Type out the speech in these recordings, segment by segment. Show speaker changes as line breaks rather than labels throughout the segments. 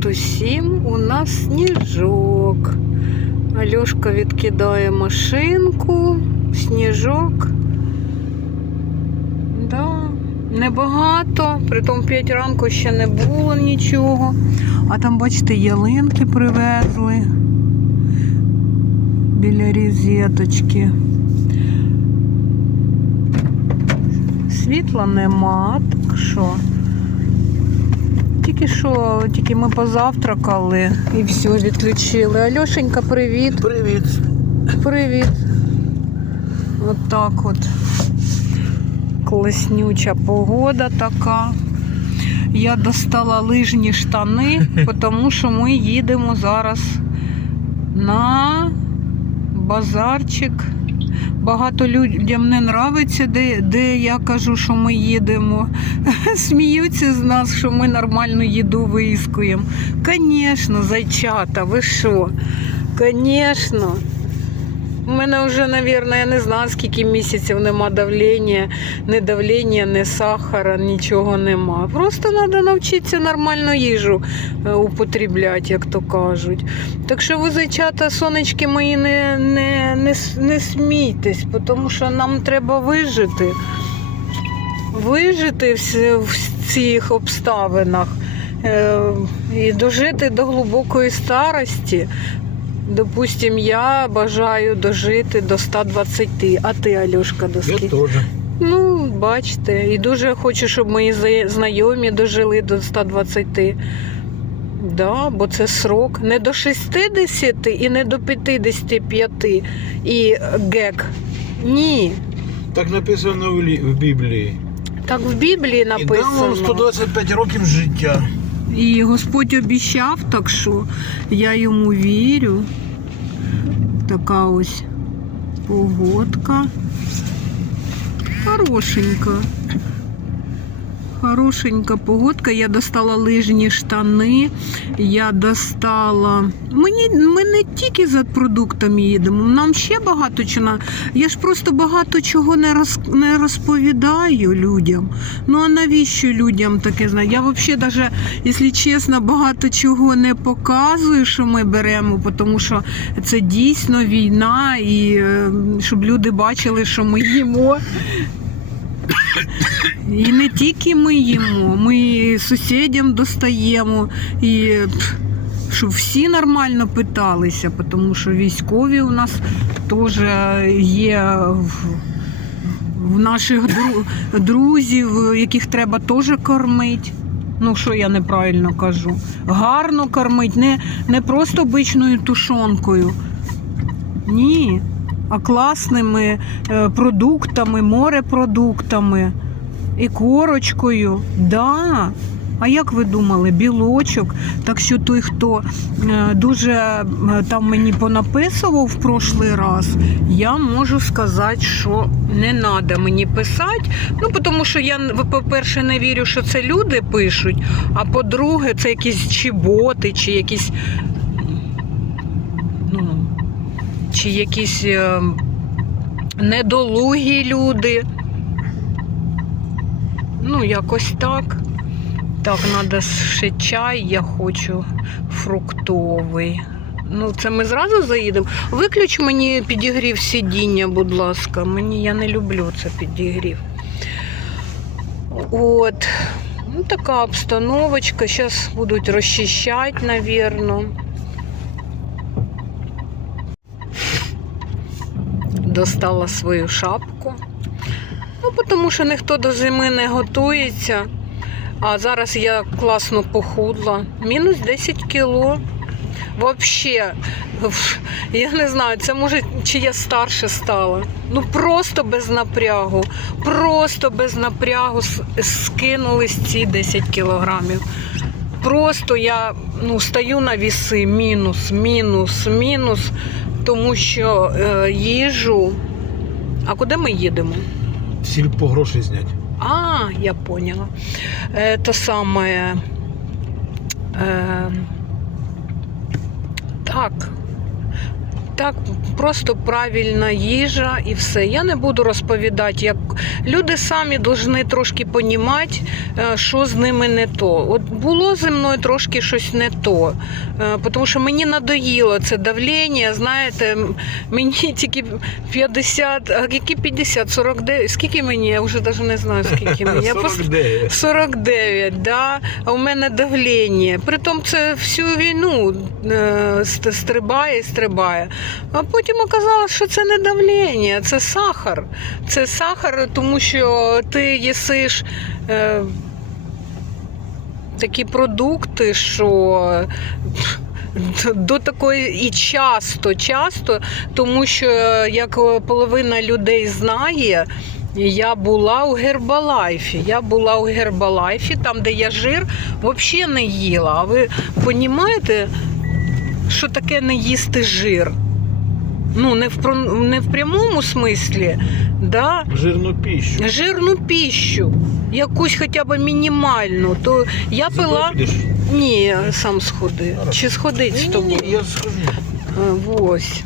Привіт усім! У нас сніжок. Альошка відкидає машинку, сніжок. Да, небагато, притом 5 ранку ще не було нічого. А там, бачите, ялинки привезли біля розеточки. Світла нема, так що. Тільки що, тільки ми позавтракали і все, відключили. Альошенька, привіт.
Привіт.
Привіт. От так от. Класнюча погода така. Я достала лижні штани, тому що ми їдемо зараз на базарчик. Багато людям не нравиться, де, де я кажу, що ми їдемо. Сміються з нас, що ми нормальну їду виїскуємо. Звісно, зайчата, ви що? Звісно. У мене вже, мабуть, я не знаю, скільки місяців нема давлення, не давлення, не сахара, нічого нема. Просто треба навчитися нормальну їжу е, употребляти, як то кажуть. Так що ви, зайчата, сонечки мої, не, не, не, не смійтесь, тому що нам треба вижити. Вижити в, в цих обставинах е, і дожити до глибокої старості. Допустим, я бажаю дожити до 120. А ти, Альошка, до
Я
скільки?
теж.
Ну, бачите, і дуже хочу, щоб мої знайомі дожили до 120. Да, бо це срок не до 60 і не до 55 і гек. Ні.
Так написано в, лі- в Біблії.
Так в Біблії
І дав вам
написано.
125 років життя.
І Господь обіцяв, так що я йому вірю. Така ось погодка. Хорошенька. Хорошенька погодка. Я достала лижні штани. Я достала. Мені, ми не тільки за продуктами їдемо, нам ще багато чого. Я ж просто багато чого не, роз, не розповідаю людям. Ну а навіщо людям таке знати? Я взагалі навіть, якщо чесно, багато чого не показую, що ми беремо, тому що це дійсно війна, і е, щоб люди бачили, що ми їмо. І не тільки ми їмо, ми сусідям достаємо, і щоб всі нормально питалися, тому що військові у нас теж є в, наших друзів, яких треба теж кормити. Ну, що я неправильно кажу? Гарно кормить, не, не просто обичною тушонкою. Ні, класними е, продуктами, морепродуктами і корочкою. Да. А як ви думали, білочок? Так що той, хто е, дуже е, там мені понаписував в прошлий раз, я можу сказати, що не треба мені писати. Ну, тому що я, по-перше, не вірю, що це люди пишуть, а по-друге, це якісь чіботи, чи якісь. Ну, чи якісь е, недолугі люди. Ну, якось так. Так, треба ще чай, я хочу фруктовий. Ну, це ми зразу заїдемо. Виключ мені підігрів сидіння, будь ласка. Мені я не люблю це підігрів. От. Ну, така обстановочка. Зараз будуть розчищати, напевно. Достала свою шапку. Ну, тому що ніхто до зими не готується. А зараз я класно похудла. Мінус 10 кіло. Вообще, я не знаю, це може чи я старше стала. Ну просто без напрягу. Просто без напрягу скинулись ці 10 кілограмів. Просто я ну, стаю на віси, мінус, мінус, мінус, тому що е, їжу. А куди ми їдемо?
Сіль по гроші зняти.
А, я поняла. Е, то саме. Е, так. Так, просто правильна їжа і все. Я не буду розповідати, як люди самі повинні трошки понімати, е, що з ними не то. От було зі мною трошки щось не то. Е, Тому що мені надоїло це давлення, знаєте, мені тільки 50, а які 50, 49, скільки мені? Я вже навіть не знаю, скільки мені. Я просто
49.
49, да. А у мене давлення. Притом це всю війну е, стрибає і стрибає. А потім оказалось, що це не давлення, це сахар. Це сахар, тому що ти їсиш. Е, Такі продукти, що до такої і часто, часто, тому що як половина людей знає, я була у Гербалайфі. Я була у Гербалайфі, там, де я жир, взагалі не їла. А ви розумієте, що таке не їсти жир? Ну, не в, не в прямому смислі, да?
Жирну піщу.
жирну піщу, якусь хоча б мінімальну. То я пила.
підеш?
Ні, сам сходи.
Хорошо.
Чи сходить з тобою?
ні, я схожу.
Ось.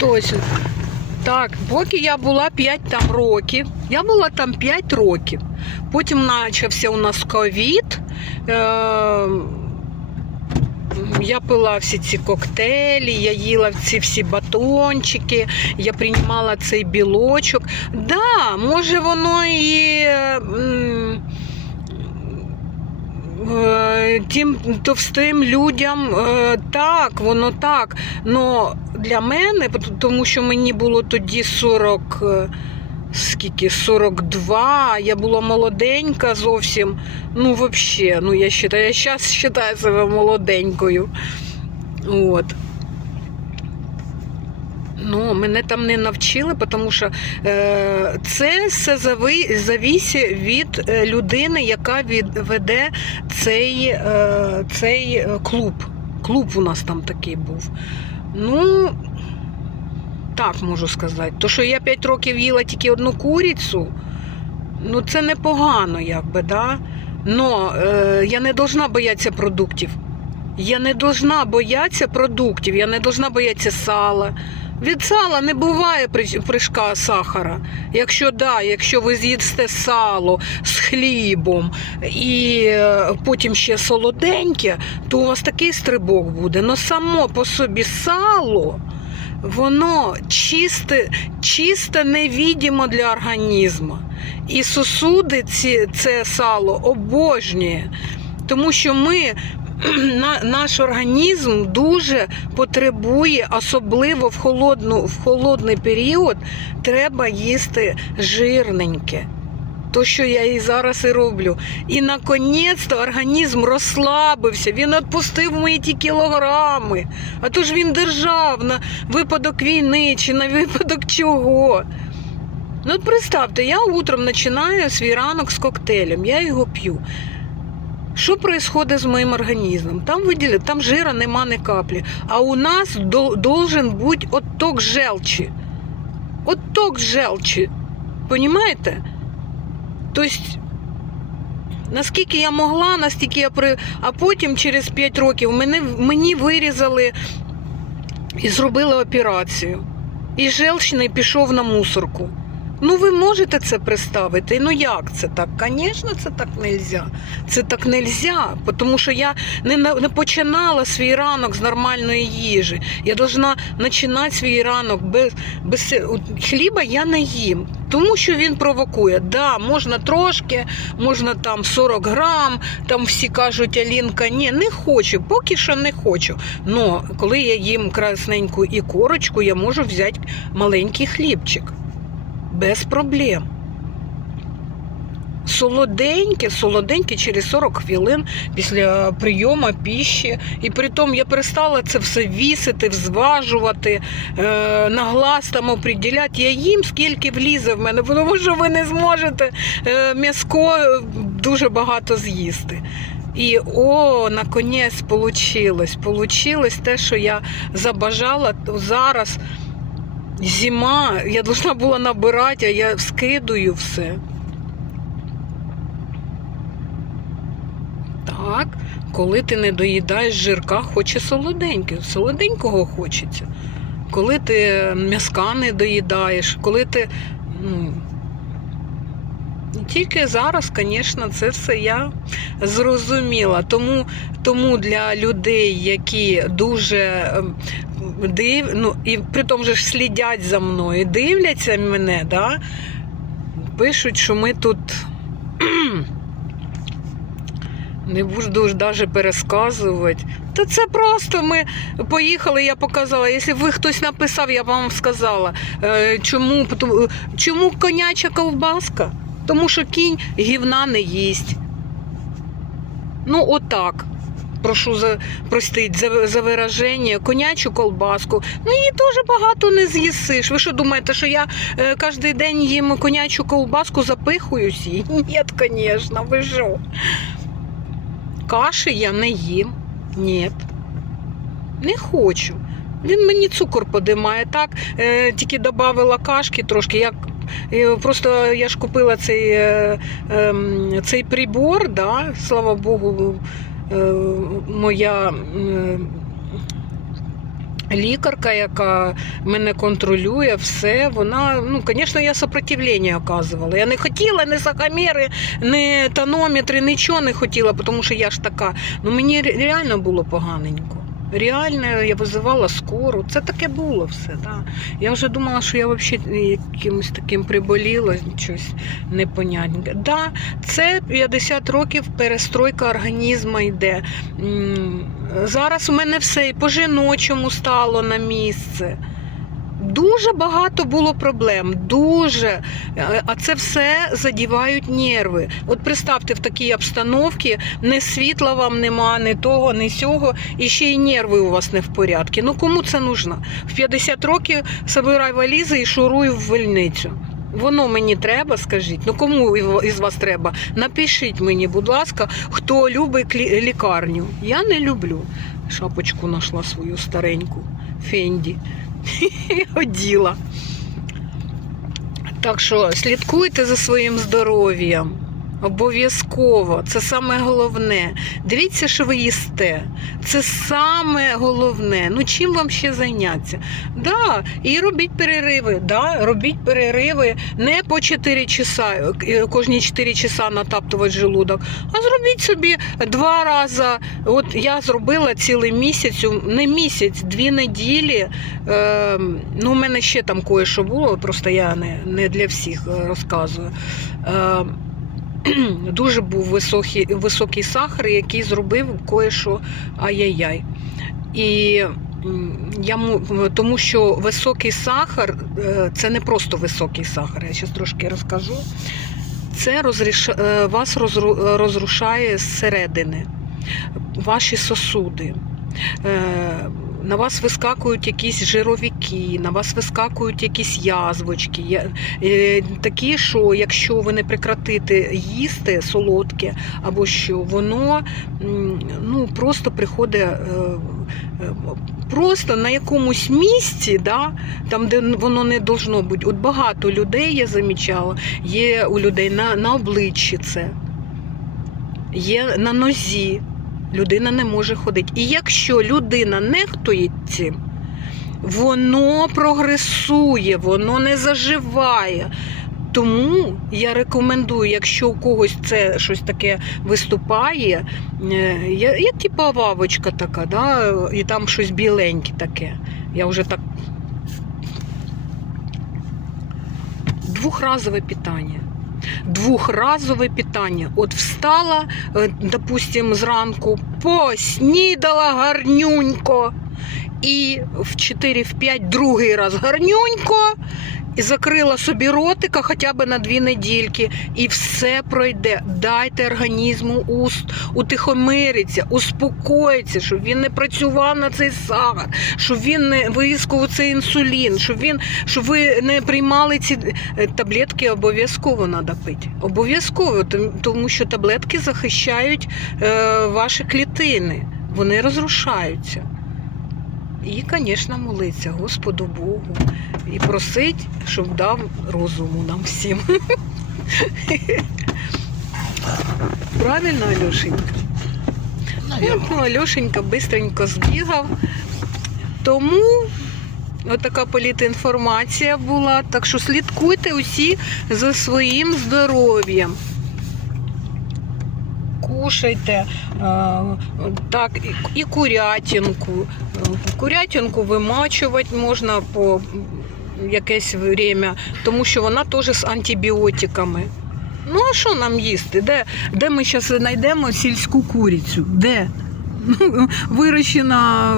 Тобто, так, поки я була 5 там років, я була там 5 років. Потім почався у нас ковід. Е- я пила всі ці коктейлі, я їла ці всі батончики, я приймала цей білочок. Да, може воно і. е, Тим товстим людям е, так, воно так. Но для мене, тому що мені було тоді 40, е, скільки, 42, я була молоденька зовсім. Ну, взагалі, ну я вважаю, я зараз вважаю себе молоденькою. От. Ну, мене там не навчили, тому що е, це все завісить від е, людини, яка від, веде цей, е, цей е, клуб. Клуб у нас там такий був. Ну, так можу сказати. То, що я 5 років їла тільки одну курицю, ну це непогано, якби, да? Но е, я не должна боятися продуктів. Я не должна боятися продуктів, я не должна боятися сала. Від сала не буває прыжка сахара. Якщо да, якщо ви з'їсте сало з хлібом і е, потім ще солоденьке, то у вас такий стрибок буде. Но само по собі сало, воно чисте, чисто невідомо для організму. І сосуди ці, це сало обожнює, тому що ми. Наш організм дуже потребує, особливо в, холодну, в холодний період, треба їсти жирненьке. То, що я і зараз і роблю. І наконець-то організм розслабився, він відпустив мої ті кілограми. А то ж він держав на випадок війни чи на випадок чого. Ну, от представте, я утром починаю свій ранок з коктейлем, я його п'ю. Що відбувається з моїм організмом? Там виділи, там жира нема ні каплі. А у нас должен бути отток желчі. Отток желчі. Понімаєте? Тобто, наскільки я могла, настільки я при. А потім через 5 років мене, мені вирізали і зробили операцію. І желчний пішов на мусорку. Ну, ви можете це представити? Ну як це так? Звісно, це так нельзя. Це так нельзя, тому що я не, не починала свій ранок з нормальної їжі. Я должна починати свій ранок без, без хліба я не їм, тому що він провокує. Да, можна трошки, можна там 40 грам, там всі кажуть, Алінка, ні, не хочу, поки що не хочу. Но коли я їм красненьку і корочку, я можу взяти маленький хлібчик без проблем. Солоденьке, солоденьке через 40 хвилин після прийому піші. І притом я перестала це все вісити, взважувати, е, на глаз там оприділяти. Я їм скільки влізе в мене, тому що ви не зможете е, м'яско е, дуже багато з'їсти. І о, наконець получилось. Получилось те, що я забажала зараз. Зима, я должна була набирати, а я скидую все. Так. Коли ти не доїдаєш жирка, хоче солоденького. Солоденького хочеться. Коли ти м'яска не доїдаєш, коли ти. Тільки зараз, звісно, це все я зрозуміла. Тому, тому для людей, які дуже ем, див, ну, і при тому же ж слідять за мною, дивляться мене, да, пишуть, що ми тут. Не буду ж навіть пересказувати. Та це просто ми поїхали, я показала. Якщо ви хтось написав, я вам сказала. Е, Чому, чому коняча ковбаска? Тому що кінь гівна не їсть. Ну, отак. Прошу за, простить за, за вираження, конячу колбаску. Ну, її дуже багато не з'їсиш. Ви що думаєте, що я е, кожен день їм конячу колбаску запихуюсь? Ні, звісно, ви що? Каші я не їм. Ні. Не хочу. Він мені цукор подимає, так? Е, тільки додавала кашки трошки. Я, е, просто я ж купила цей, е, ем, цей прибор, да? слава Богу, е, моя. Лікарка, яка мене контролює, все, вона, ну, звісно, я сопротивлення оказувала. Я не хотіла ні сахамери, ні тонометри, нічого не хотіла, тому що я ж така. Ну мені реально було поганенько. Реально, я визивала скору. Це таке було все. Да. Я вже думала, що я взагалі якимось таким приболіла, щось непонятне. Да, це 50 років перестройка організму йде. Зараз у мене все і по жіночому стало на місце. Дуже багато було проблем, дуже. Е, А це все задівають нерви. От представте, в такій обстановці не світла вам нема, ні того, ні сього, і ще й нерви у вас не в порядку. Ну кому це нужно? В 50 років собирай валізи і шуруй в больницю. Воно мені треба, скажіть. Ну кому із вас треба? Напишіть мені, будь ласка, хто любить лікарню. Я не люблю. Шапочку знайшла свою стареньку Фенді. Оділа. Так що слідкуйте за своїм здоров'ям. Обов'язково, це саме головне. Дивіться, що ви їсте. Це саме головне. Ну чим вам ще зайнятися? Да, і робіть перериви. Да, робіть перериви не по 4 часа, е, кожні 4 часа натаптувати желудок, а зробіть собі два рази. От я зробила цілий місяць, не місяць, дві неділі. Е, ну, у мене ще там кое-що було, просто я не, не для всіх е, розказую. Е, дуже був високий, високий сахар, який зробив кое-що ай-яй-яй. І я, тому що високий сахар е, це не просто високий сахар, я зараз трошки розкажу. Це розріш... е, вас розрушає зсередини, ваші сосуди. На вас вискакують якісь жировики, на вас вискакують якісь язвочки. Е, Такі, що якщо ви не прекратите їсти солодке або що, воно ну, просто приходить е, е, просто на якомусь місці, да, там, де воно не должно бути. От багато людей я замічала, є у людей на, на обличчі це, є на нозі. Людина не може ходити. І якщо людина нехтує цим, воно прогресує, воно не заживає. Тому я рекомендую, якщо у когось це щось таке виступає, е, як типа вавочка така, да, і там щось біленьке таке. Я вже так. Двухразове питання. Двухразове питання. От встала, допустимо, допустим, зранку, поснідала гарнюнько, і в 4-5 другий раз гарнюнько, і закрила собі ротика хоча б на дві недільки, і все пройде. Дайте організму уст, утихомириться, успокоїться, щоб він не працював на цей сахар, щоб він не вискував цей інсулін, щоб він, щоб ви не приймали ці е, таблетки, обов'язково треба пити. Обов'язково, том- тому що таблетки захищають е, ваші клітини, вони розрушаються. І, звісно, молиться Господу Богу і просить, щоб дав розуму нам всім. Правильно, Альошенька? Ну, Альошенька бистренько збігав. Тому отака політінформація була. Так що слідкуйте усі за своїм здоров'ям. Кушайте е, так, і курятинку. Курятинку вимачувати можна по якесь время, тому що вона теж з антибіотиками. Ну, а що нам їсти? Де, де ми зараз знайдемо сільську курицю? Де? Ну, вирощена,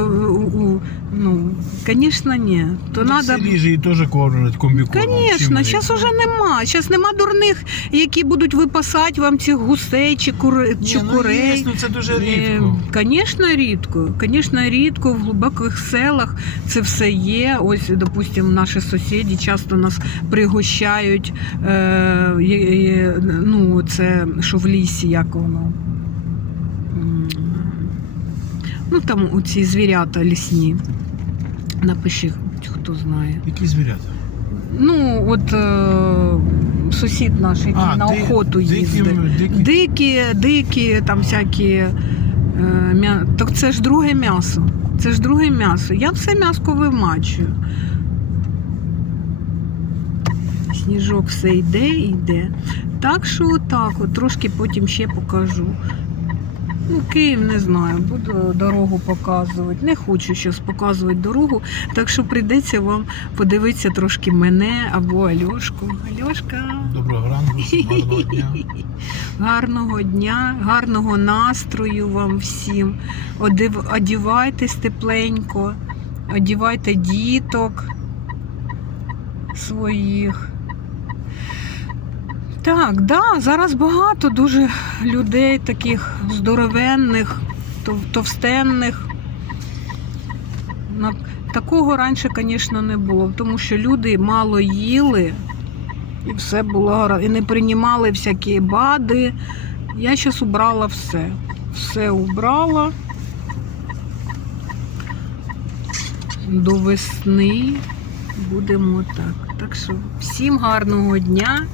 ну, звісно, ні. То надо...
селі ж теж кормлять комбікормом.
Звісно, зараз уже нема. Зараз нема дурних, які будуть випасати вам цих гусей чи, кури... чи
ну,
курей.
є, ну це дуже рідко.
Звісно, рідко. Звісно, рідко в глибоких селах це все є. Ось, допустимо, наші сусіди часто нас пригощають. Е, є, ну, це що в лісі, як воно. Ну, там оці звірята лісні. Напиши, хто знає.
Які звірята?
Ну, от е, сусід наш, який
А,
на
ди-
охоту
дикі-
їздить.
дикі-
Дикі, дикі, там всякі. Е, м'я... Так це ж друге м'ясо. Це ж друге м'ясо. Я все м'яско вимачую. Сніжок все йде йде. Так що отак, от, трошки потім ще покажу. Ну, Київ не знаю, буду дорогу показувати. Не хочу зараз показувати дорогу, так що прийдеться вам подивитися трошки мене або Альошку. Альошка.
Доброго ранку, гарного дня.
Гарного дня, гарного настрою вам всім. Одив, одівайтесь тепленько, одівайте діток своїх. Так, да, зараз багато дуже людей таких здоровенних, товстенних. Такого раніше, звісно, не було, тому що люди мало їли, і все було. І не приймали всякі бади. Я зараз убрала все. Все убрала. До весни будемо так. Так що всім гарного дня